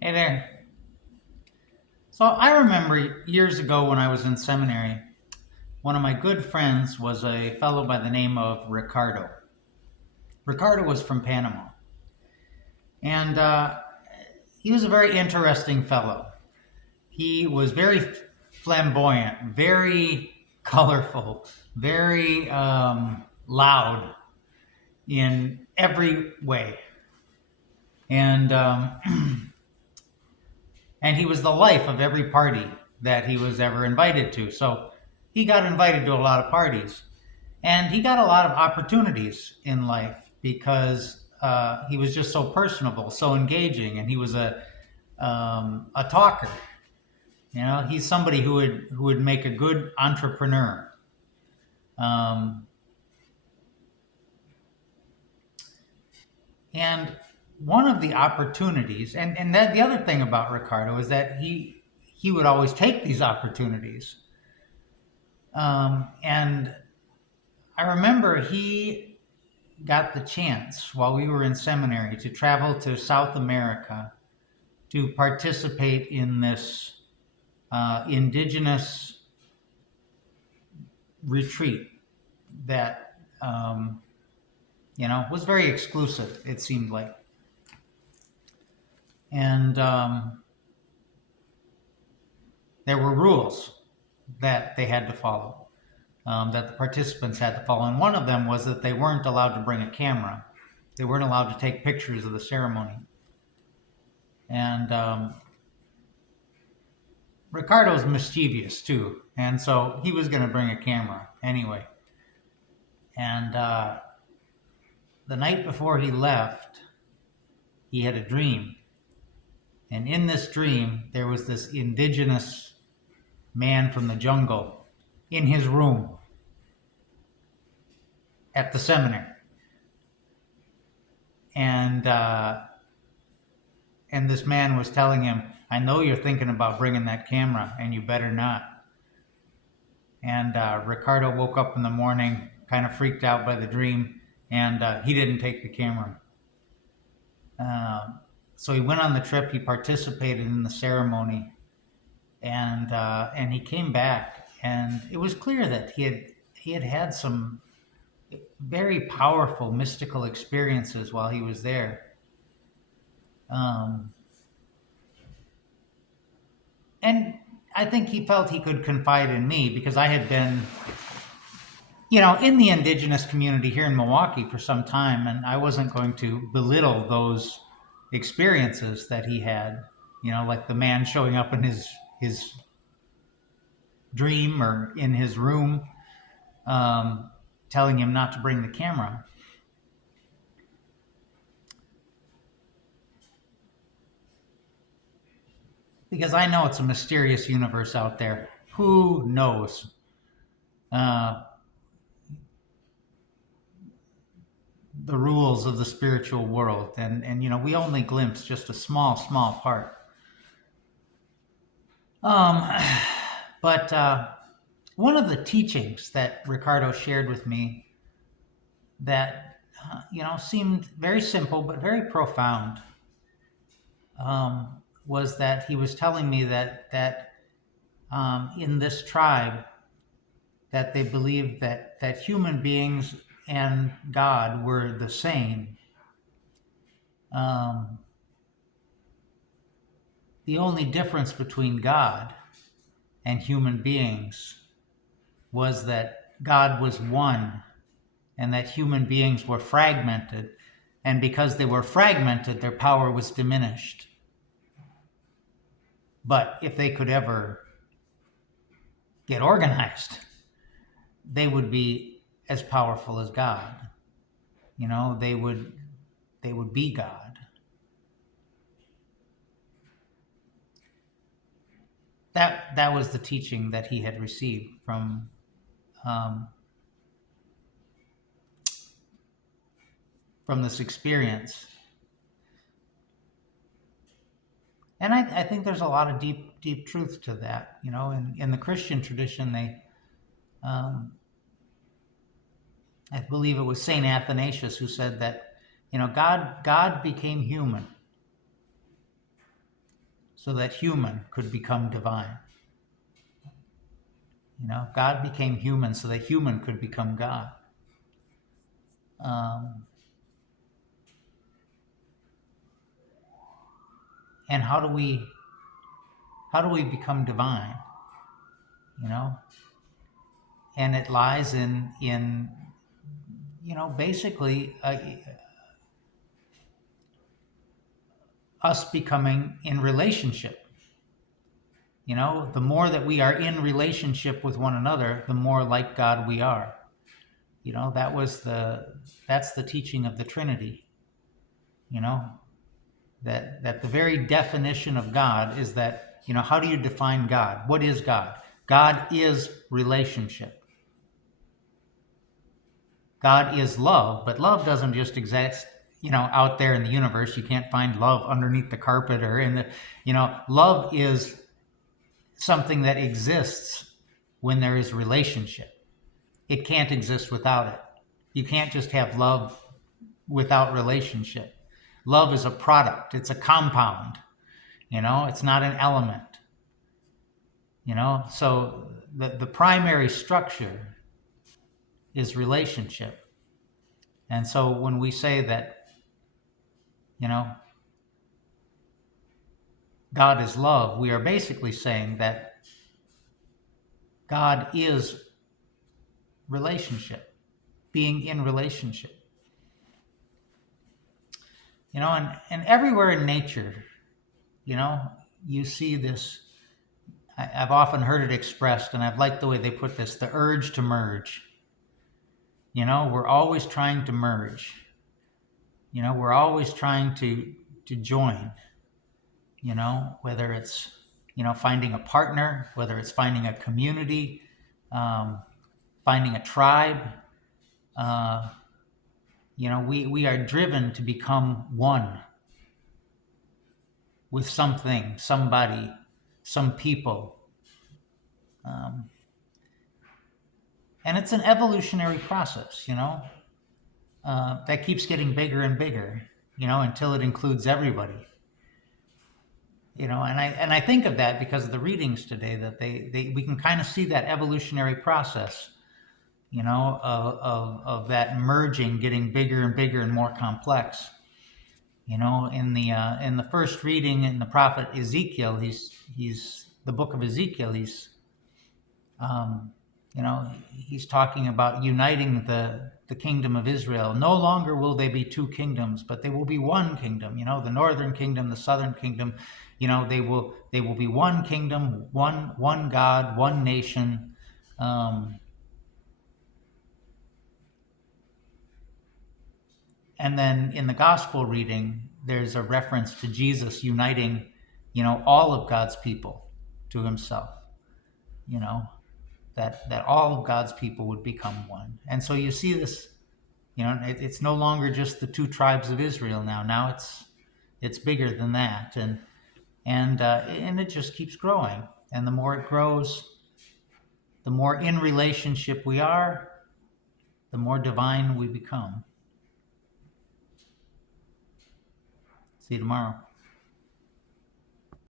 Hey there. So I remember years ago when I was in seminary, one of my good friends was a fellow by the name of Ricardo. Ricardo was from Panama, and he was a very interesting fellow. He was very flamboyant, very colorful, very loud in every way, and and he was the life of every party that he was ever invited to. So he got invited to a lot of parties, and he got a lot of opportunities in life because he was just so personable, so engaging, and he was a talker. You know, he's somebody who would make a good entrepreneur. Um, and one of the opportunities, and that the other thing about Ricardo is that he would always take these opportunities. And I remember he got the chance while we were in seminary to travel to South America to participate in this indigenous retreat that was very exclusive. It seemed like, and there were rules that they had to follow, that the participants had to follow, and one of them was that they weren't allowed to bring a camera. They weren't allowed to take pictures of the ceremony, and Ricardo's mischievous too, and so he was going to bring a camera anyway. And the night before he left, he had a dream. And in this dream, there was this indigenous man from the jungle in his room at the seminary. And this man was telling him, "I know you're thinking about bringing that camera, and you better not." And Ricardo woke up in the morning, kind of freaked out by the dream, and he didn't take the camera. So he went on the trip. He participated in the ceremony, and he came back, and it was clear that he had some very powerful mystical experiences while he was there. Um, and I think he felt he could confide in me because I had been, in the indigenous community here in Milwaukee for some time, and I wasn't going to belittle those experiences that he had. Like the man showing up in his dream or in his room, telling him not to bring the camera. Because I know it's a mysterious universe out there. Who knows? Uh, the rules of the spiritual world, and we only glimpse just a small part. Um, but one of the teachings that Ricardo shared with me that seemed very simple but very profound, was that he was telling me that in this tribe that they believed that human beings and God were the same. Um, the only difference between God and human beings was that God was one and that human beings were fragmented. And because they were fragmented, their power was diminished. But if they could ever get organized, they would be as powerful as God. They would be God. That was the teaching that he had received um, from this experience. And I think there's a lot of deep truth to that. In the Christian tradition, I believe it was Saint Athanasius who said that, God became human, so that human could become divine. God became human so that human could become God. And how do we become divine? And it lies in basically us becoming in relationship. The more that we are in relationship with one another, the more like God we are. That's the teaching of the Trinity. That the very definition of God is that, how do you define God? What is God? God is relationship. God is love, but love doesn't just exist, out there in the universe. You can't find love underneath the carpet or in the, love is something that exists when there is relationship. It can't exist without it. You can't just have love without relationship. Love is a product. It's a compound. It's not an element. So the primary structure is relationship. And so when we say that, God is love, we are basically saying that God is relationship, being in relationship. And everywhere in nature, you see this. I've often heard it expressed, and I've liked the way they put this, the urge to merge. We're always trying to merge. We're always trying to join, whether it's, finding a partner, whether it's finding a community, finding a tribe. We are driven to become one with something, somebody, some people. And it's an evolutionary process, that keeps getting bigger and bigger, until it includes everybody. And I think of that because of the readings today, that we can kind of see that evolutionary process, of that merging, getting bigger and bigger and more complex. In the first reading in the prophet Ezekiel, he's the book of Ezekiel. He's talking about uniting the kingdom of Israel. No longer will they be two kingdoms, but they will be one kingdom. The northern kingdom, the southern kingdom. They will be one kingdom, one God, one nation. And then in the gospel reading, there's a reference to Jesus uniting, all of God's people to himself. That all of God's people would become one. And so you see this, it's no longer just the two tribes of Israel now. Now it's bigger than that. And it just keeps growing. And the more it grows, the more in relationship we are, the more divine we become. See you tomorrow.